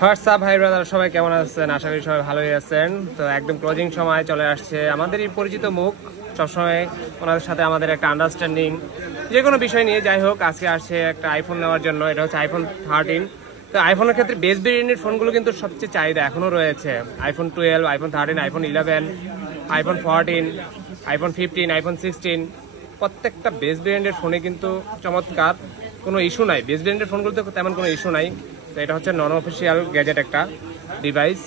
WhatsApp ভাই brother, সবাই কেমন আছেন? আশা করি সবাই ভালোই আছেন। তো একদম ক্লোজিং সময় চলে আসছে। আমাদেরই পরিচিত মুখ, সবসময় ওনাদের সাথে আমাদের একটা আন্ডারস্ট্যান্ডিং যে কোনো বিষয় নিয়ে। যাই হোক, আজকে আসছে একটা আইফোন নেওয়ার জন্য। এটা হচ্ছে আইফোন 13। তো আইফোনের ক্ষেত্রে বেস ভেরিয়েন্টের ফোনগুলো কিন্তু সবচেয়ে চাহিদা এখনও রয়েছে। IPhone 12, iPhone 13, iPhone 11, iPhone 14, iPhone 15, iPhone 16, প্রত্যেকটা বেস ভেরিয়েন্টের ফোনে কিন্তু চমৎকার, কোনো ইস্যু নাই। বেস ভেরিয়েন্টের ফোনগুলোতে তেমন কোনো ইস্যু নাই। তো এটা হচ্ছে নন অফিসিয়াল গ্যাজেট একটা ডিভাইস।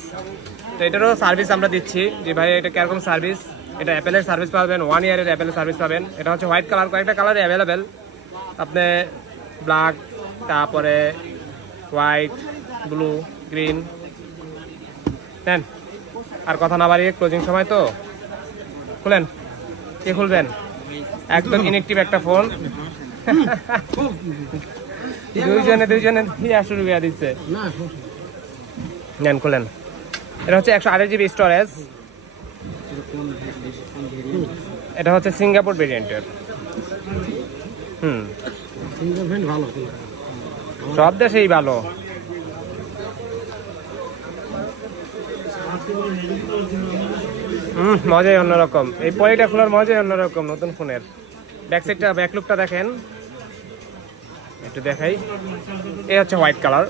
তো এটারও সার্ভিস আমরা দিচ্ছি। যে ভাই এটা কিরকম সার্ভিস, এটা অ্যাপেলের সার্ভিস পাবেন, 1 ইয়ারের অ্যাপেলের সার্ভিস পাবেন। এটা হচ্ছে হোয়াইট কালার, কয়েকটা কালারে অ্যাভেলেবেল। আপনি ব্ল্যাক, তারপরে হোয়াইট, ব্লু, গ্রিন নেন। আর কথা না বাড়িয়ে ক্লোজিং সময় তো খুলেন। কে খুলবেন? একদম ইনএক্টিভ একটা ফোন। দুইজনে শুরু করে দিচ্ছে। নেন, খুলেন। এটা হচ্ছে 128 GB স্টোরেজ। এটা হচ্ছে সিঙ্গাপুর ভেরিয়েন্টের। সব দেশেই ভালো। মজাই অন্যরকম। এই পলিটা খোলার মজাই অন্যরকম নতুন ফোনের। ব্যাক সাইডটা, ব্যাক লুকটা দেখেন, একটু দেখাই। এই হচ্ছে হোয়াইট কালার।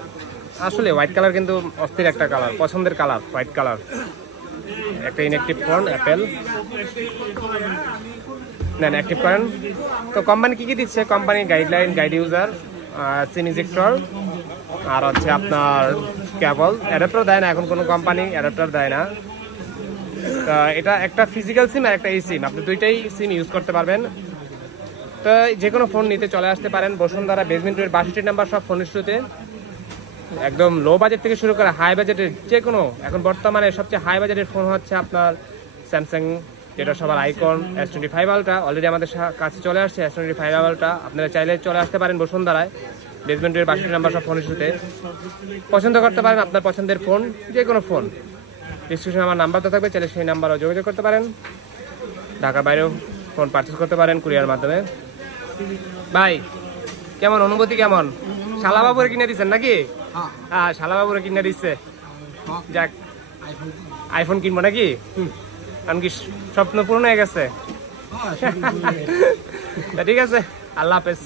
আসলে হোয়াইট কালার কিন্তু অস্থির একটা কালার, পছন্দের কালার হোয়াইট কালার। একটা ইনঅ্যাক্টিভ ফোন অ্যাপেল। নেন, অ্যাক্টিভ করেন। তো কোম্পানি কি দিচ্ছে? Company guideline, guide user, SIM ejector, আর হচ্ছে আপনার কেবল। অ্যাডাপ্টার দেয় না এখন কোনো কোম্পানি, অ্যাডাপ্টার দেয় না। এটা একটা ফিজিক্যাল সিম আর একটা এই সিম, আপনি দুইটাই সিম ইউজ করতে পারবেন। তো যে কোনো ফোন নিতে চলে আসতে পারেন বসুন্ধরা বেসমেন্ট রোড 62 নাম্বার সব ফোনের শুরুতে। একদম লো বাজেট থেকে শুরু করে হাই বাজেটের যে কোনো, এখন বর্তমানে সবচেয়ে হাই বাজেটের ফোন হচ্ছে আপনার স্যামসাং, যেটা সবার আইকন S25 আলট্রা। অলরেডি আমাদের কাছে চলে আসছে S25 আলট্রা। আপনারা চাইলে চলে আসতে পারেন বসুন্ধরায় বেসমেন্ট রোড 62 নাম্বার সব ফোনের শুরুতে। পছন্দ করতে পারেন আপনার পছন্দের ফোন, যে কোনো ফোন। ডিসক্রিপশনে আমার নাম্বার তো থাকবে, চাইলে সেই নাম্বারও যোগাযোগ করতে পারেন। ঢাকার বাইরেও ফোন পারচেস করতে পারেন কুরিয়ার মাধ্যমে। ভাই কেমন অনুভূতি, কেমন? শালাবাবুরে কিনে দিচ্ছেন নাকি? হ্যাঁ, শালাবাবুরে কিনে দিচ্ছে। যাক, আইফোন কিনবো নাকি? এমনকি স্বপ্ন পূরণ হয়ে গেছে। ঠিক আছে, আল্লাহ হাফেজ।